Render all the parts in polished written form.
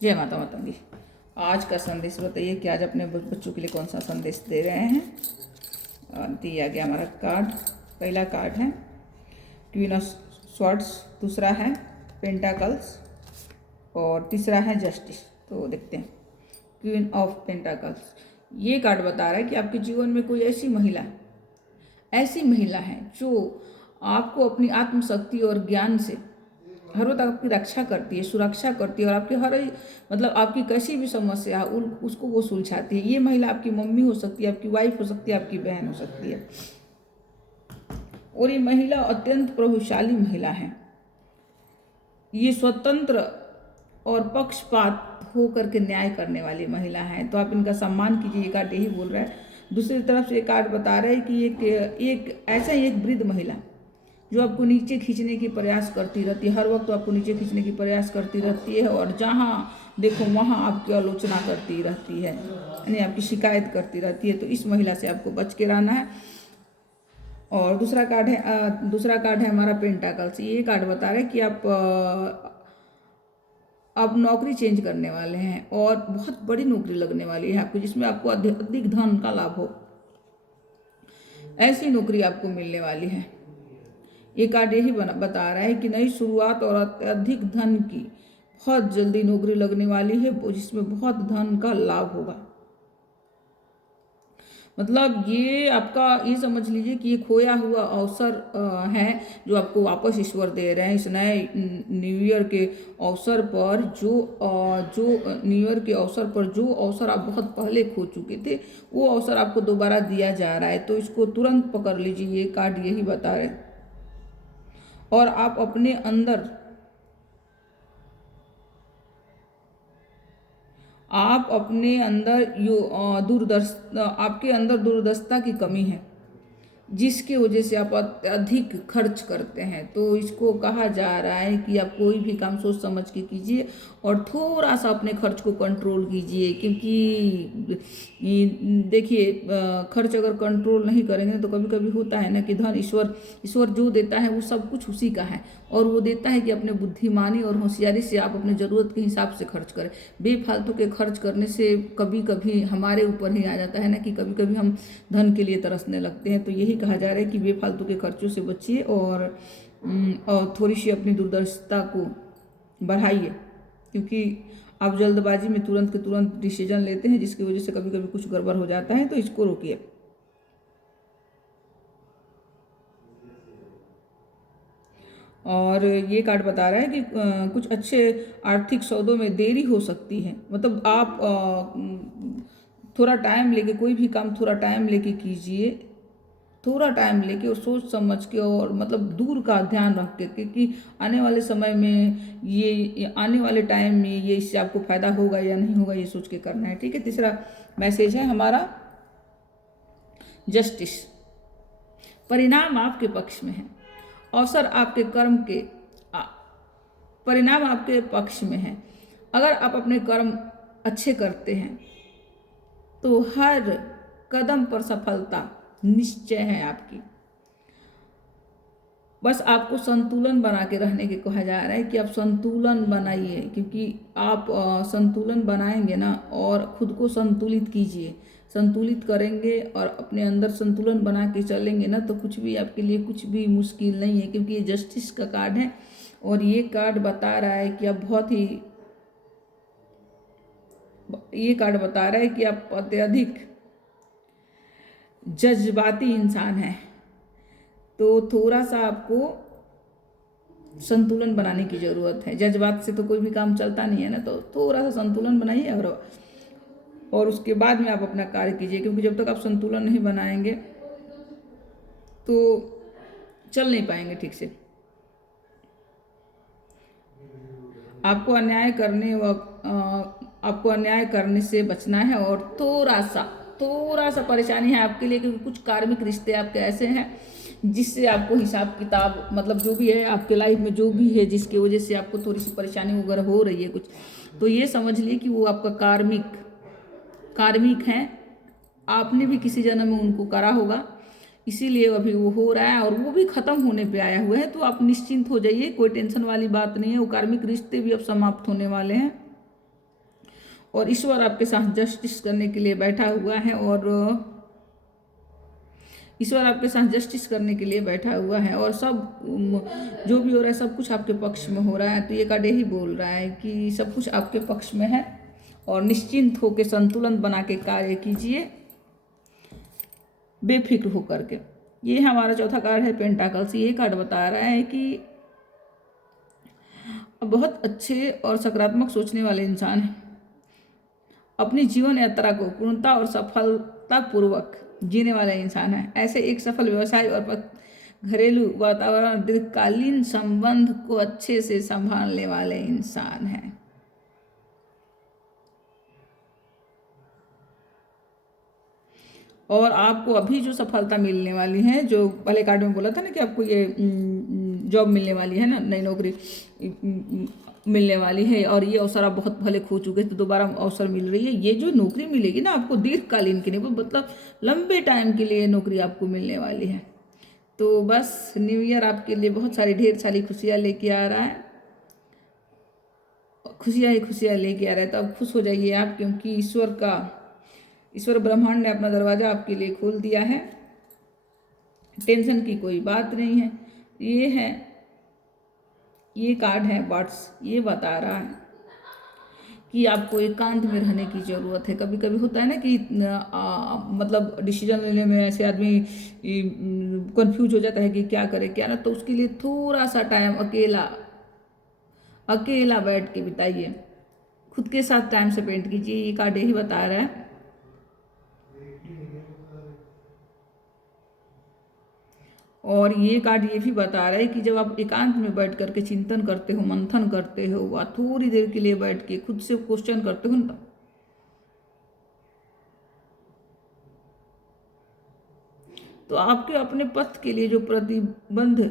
जय माता मातंगी। आज का संदेश बताइए कि आज अपने बच्चों के लिए कौन सा संदेश दे रहे हैं। दिया गया हमारा कार्ड, पहला कार्ड है क्वीन ऑफ स्वॉर्ड्स, दूसरा है पेंटाकल्स और तीसरा है जस्टिस। तो देखते हैं क्वीन ऑफ पेंटाकल्स। ये कार्ड बता रहा है कि आपके जीवन में कोई ऐसी महिला है जो आपको अपनी आत्मशक्ति और ज्ञान से हर वक्त आपकी रक्षा करती है, सुरक्षा करती है और आपकी मतलब आपकी कैसी भी समस्या है उसको वो सुलझाती है। ये महिला आपकी मम्मी हो सकती है, आपकी वाइफ हो सकती है, आपकी बहन हो सकती है। और ये महिला अत्यंत प्रभावशाली महिला है। ये स्वतंत्र और पक्षपात होकर के न्याय करने वाली महिला है, तो आप इनका सम्मान कीजिए। ये कार्ड यही बोल रहा है। दूसरी तरफ से ये कार्ड बता रहा है कि एक ऐसा ही एक वृद्ध महिला जो आपको नीचे खींचने की प्रयास करती रहती है, हर वक्त आपको नीचे खींचने की प्रयास करती रहती है और जहाँ देखो वहाँ आपकी आलोचना करती रहती है, यानी आपकी शिकायत करती रहती है। तो इस महिला से आपको बच के रहना है। और दूसरा कार्ड है हमारा पेंटाकल्स। ये कार्ड बता रहा है कि आप नौकरी चेंज करने वाले हैं और बहुत बड़ी नौकरी लगने वाली है आपको, जिसमें आपको अधिक धन का लाभ हो। ऐसी नौकरी आपको मिलने वाली है। ये कार्ड यही बता रहा है कि नई शुरुआत और अधिक धन की बहुत जल्दी नौकरी लगने वाली है, जिसमें बहुत धन का लाभ होगा। मतलब ये आपका, ये समझ लीजिए कि ये खोया हुआ अवसर है जो आपको वापस ईश्वर दे रहे हैं इस नए न्यू ईयर के अवसर पर। जो न्यू ईयर के अवसर पर जो अवसर आप बहुत पहले खो चुके थे, वो अवसर आपको दोबारा दिया जा रहा है। तो इसको तुरंत पकड़ लीजिए, ये कार्ड यही बता रहे हैं। और आप अपने अंदर आपके अंदर दूरदर्शिता की कमी है, जिसकी वजह से आप अधिक खर्च करते हैं। तो इसको कहा जा रहा है कि आप कोई भी काम सोच समझ के कीजिए और थोड़ा सा अपने खर्च को कंट्रोल कीजिए, क्योंकि देखिए खर्च अगर कंट्रोल नहीं करेंगे तो कभी कभी होता है ना कि धन ईश्वर जो देता है वो सब कुछ उसी का है, और वो देता है कि अपने बुद्धिमानी और होशियारी से आप अपने ज़रूरत के हिसाब से खर्च करें। बेफालतू के खर्च करने से कभी कभी हमारे ऊपर ही आ जाता है ना कि कभी कभी हम धन के लिए तरसने लगते हैं। तो यही कहा जा रहा है कि बेफालतू के खर्चों से बचिए और थोड़ी सी अपनी दूरदर्शिता को बढ़ाइए, क्योंकि आप जल्दबाजी में तुरंत के तुरंत डिसीजन लेते हैं, जिसकी वजह से कभी कभी कुछ गड़बड़ हो जाता है। तो इसको रोकिए। और ये कार्ड बता रहा है कि कुछ अच्छे आर्थिक सौदों में देरी हो सकती है। मतलब आप थोड़ा टाइम लेके कोई भी काम थोड़ा टाइम लेके कीजिए, थोड़ा टाइम लेके और सोच समझ के, और मतलब दूर का ध्यान रख के, क्योंकि आने वाले समय में आने वाले टाइम में ये इससे आपको फायदा होगा या नहीं होगा, ये सोच के करना है। ठीक है। तीसरा मैसेज है हमारा जस्टिस। परिणाम आपके पक्ष में है, अवसर आपके कर्म के परिणाम आपके पक्ष में है। अगर आप अपने कर्म अच्छे करते हैं तो हर कदम पर सफलता निश्चय है आपकी। बस आपको संतुलन बना के रहने के कहा जा रहा है कि आप संतुलन बनाइए, क्योंकि आप संतुलन बनाएंगे ना और खुद को संतुलित कीजिए। संतुलित करेंगे और अपने अंदर संतुलन बना के चलेंगे ना, तो कुछ भी आपके लिए कुछ भी मुश्किल नहीं है, क्योंकि ये जस्टिस का कार्ड है। और ये कार्ड बता रहा है कि आप अत्यधिक जज्बाती इंसान हैं। तो थोड़ा सा आपको संतुलन बनाने की ज़रूरत है। जज्बात से तो कोई भी काम चलता नहीं है ना, तो थोड़ा सा संतुलन बनाइए और उसके बाद में आप अपना कार्य कीजिए, क्योंकि जब तक आप संतुलन नहीं बनाएंगे तो चल नहीं पाएंगे ठीक से। आपको अन्याय करने से बचना है। और थोड़ा सा परेशानी है आपके लिए, क्योंकि कुछ कार्मिक रिश्ते आपके ऐसे हैं जिससे आपको हिसाब किताब, मतलब जो भी है आपके लाइफ में जो भी है, जिसकी वजह से आपको थोड़ी सी परेशानी वगैरह हो रही है कुछ, तो ये समझ लिए कि वो आपका कार्मिक हैं। आपने भी किसी जन्म में उनको करा होगा, इसीलिए अभी वो हो रहा है और वो भी ख़त्म होने पे आया हुआ है। तो आप निश्चिंत हो जाइए, कोई टेंशन वाली बात नहीं है। वो कार्मिक रिश्ते भी अब समाप्त होने वाले हैं। और ईश्वर आपके साथ जस्टिस करने के लिए बैठा हुआ है, और ईश्वर आपके साथ जस्टिस करने के लिए बैठा हुआ है, और सब जो भी हो रहा है सब कुछ आपके पक्ष में हो रहा है। तो ये कार्ड यही बोल रहा है कि सब कुछ आपके पक्ष में है, और निश्चिंत होकर संतुलन बना के कार्य कीजिए, बेफिक्र होकर के। ये हमारा चौथा कार्ड है पेंटाकल्स। ये कार्ड बता रहा है कि बहुत अच्छे और सकारात्मक सोचने वाले इंसान हैं, अपनी जीवन यात्रा को पूर्णता और सफलतापूर्वक जीने वाला इंसान है। ऐसे एक सफल व्यवसाय और घरेलू वातावरण, दीर्घकालीन संबंध को अच्छे से संभालने वाले इंसान हैं। और आपको अभी जो सफलता मिलने वाली है, जो पहले कार्ड में बोला था ना कि आपको ये जॉब मिलने वाली है ना, नई नौकरी मिलने वाली है, और ये अवसर आप बहुत भले खो चुके थे, तो दोबारा अवसर मिल रही है। ये जो नौकरी मिलेगी ना आपको, दीर्घकालीन के लिए, मतलब लंबे टाइम के लिए नौकरी आपको मिलने वाली है। तो बस न्यू ईयर आपके लिए बहुत सारी ढेर सारी खुशियाँ लेके आ रहा है, खुशियाँ ही खुशियाँ लेके आ रहा है। तो अब खुश हो जाइए आप, क्योंकि ईश्वर ब्रह्मांड ने अपना दरवाज़ा आपके लिए खोल दिया है। टेंशन की कोई बात नहीं है। ये कार्ड है बर्ड्स। ये बता रहा है कि आपको एकांत में रहने की ज़रूरत है। कभी कभी होता है ना कि मतलब डिसीजन लेने में ऐसे आदमी कंफ्यूज हो जाता है कि क्या करे क्या ना, तो उसके लिए थोड़ा सा टाइम अकेला बैठ के बिताइए, खुद के साथ टाइम स्पेंड कीजिए। ये कार्ड यही बता रहा है। और ये कार्ड ये भी बता रहा है कि जब आप एकांत में बैठ करके चिंतन करते हो, मंथन करते हो, व थोड़ी देर के लिए बैठ के खुद से क्वेश्चन करते हो ना, तो आपके अपने पथ के लिए जो प्रतिबंध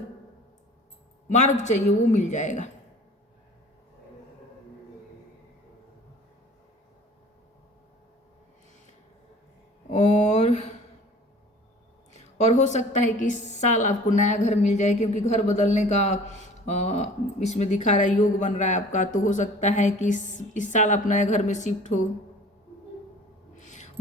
मार्ग चाहिए वो मिल जाएगा। और हो सकता है कि इस साल आपको नया घर मिल जाए, क्योंकि घर बदलने का इसमें दिखा रहा है, योग बन रहा है आपका। तो हो सकता है कि इस साल आप नए घर में शिफ्ट हो।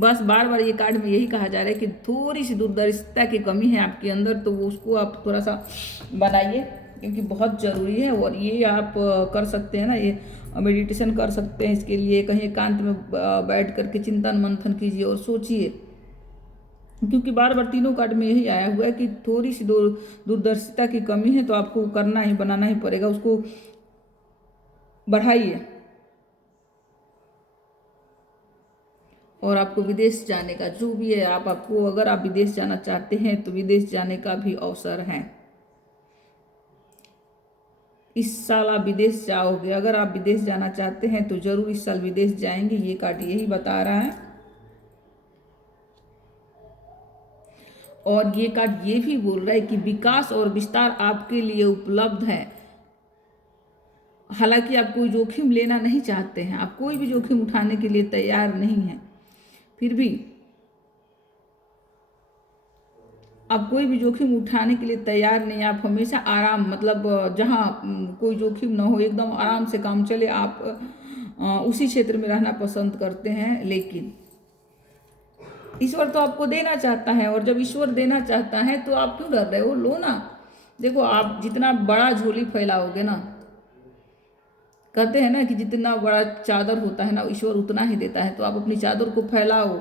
बस बार बार ये कार्ड में यही कहा जा रहा है कि थोड़ी सी दूरदर्शिता की कमी है आपके अंदर, तो वो उसको आप थोड़ा सा बनाइए, क्योंकि बहुत ज़रूरी है। और ये आप कर सकते हैं ना, ये मेडिटेशन कर सकते हैं। इसके लिए कहीं एकांत में बैठ करके चिंतन मंथन कीजिए और सोचिए, क्योंकि बार बार तीनों कार्ड में यही आया हुआ है कि थोड़ी सी दूरदर्शिता की कमी है, तो आपको करना ही बनाना ही पड़ेगा, उसको बढ़ाइए। और आपको विदेश जाने का जो भी है, आपको अगर आप विदेश जाना चाहते हैं तो विदेश जाने का भी अवसर है। इस साल आप विदेश जाओगे। अगर आप विदेश जाना चाहते हैं तो जरूर इस साल विदेश जाएंगे। ये कार्ड यही बता रहा है। और ये कार्ड ये भी बोल रहा है कि विकास और विस्तार आपके लिए उपलब्ध है। हालांकि आप कोई जोखिम लेना नहीं चाहते हैं, आप कोई भी जोखिम उठाने के लिए तैयार नहीं हैं, फिर भी आप कोई भी जोखिम उठाने के लिए तैयार नहीं। आप हमेशा आराम, मतलब जहाँ कोई जोखिम ना हो, एकदम आराम से काम चले, आप उसी क्षेत्र में रहना पसंद करते हैं। लेकिन ईश्वर तो आपको देना चाहता है, और जब ईश्वर देना चाहता है तो आप क्यों डर रहे हो? लो ना। देखो, आप जितना बड़ा झोली फैलाओगे ना, कहते हैं ना कि जितना बड़ा चादर होता है ना, ईश्वर उतना ही देता है। तो आप अपनी चादर को फैलाओ।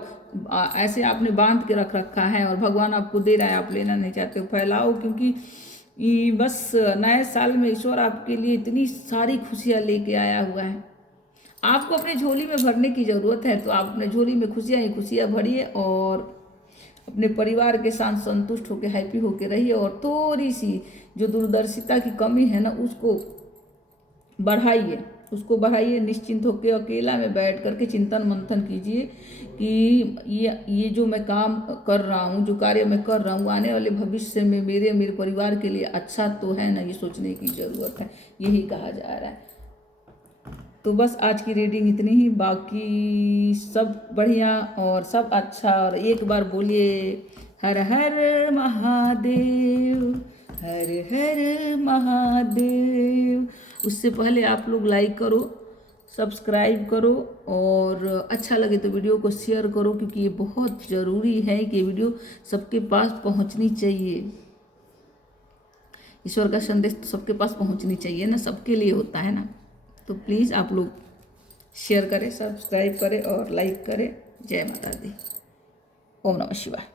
ऐसे आपने बांध के रख रखा है और भगवान आपको दे रहा है, आप लेना नहीं चाहते हो, फैलाओ। क्योंकि बस नए साल में ईश्वर आपके लिए इतनी सारी खुशियाँ लेके आया हुआ है। आपको अपनी झोली में भरने की ज़रूरत है, तो आप अपने झोली में खुशियाँ ही खुशियाँ भरिए, और अपने परिवार के साथ संतुष्ट होकर हैप्पी होकर रहिए। और थोड़ी सी जो दूरदर्शिता की कमी है ना, उसको बढ़ाइए। निश्चिंत होकर अकेला में बैठ करके चिंतन मंथन कीजिए कि ये जो मैं काम कर रहा हूँ, जो कार्य मैं कर रहा हूँ, आने वाले भविष्य में मेरे परिवार के लिए अच्छा तो है ना, ये सोचने की ज़रूरत है। यही कहा जा रहा है। तो बस आज की रीडिंग इतनी ही, बाकी सब बढ़िया और सब अच्छा। और एक बार बोलिए हर हर महादेव, हर हर महादेव। उससे पहले आप लोग लाइक करो, सब्सक्राइब करो, और अच्छा लगे तो वीडियो को शेयर करो, क्योंकि ये बहुत ज़रूरी है कि ये वीडियो सबके पास पहुंचनी चाहिए। ईश्वर का संदेश तो सबके पास पहुंचनी चाहिए ना, सबके लिए होता है ना। तो प्लीज़ आप लोग शेयर करें, सब्सक्राइब करें और लाइक करें। जय माता दी। ओम नमः शिवाय।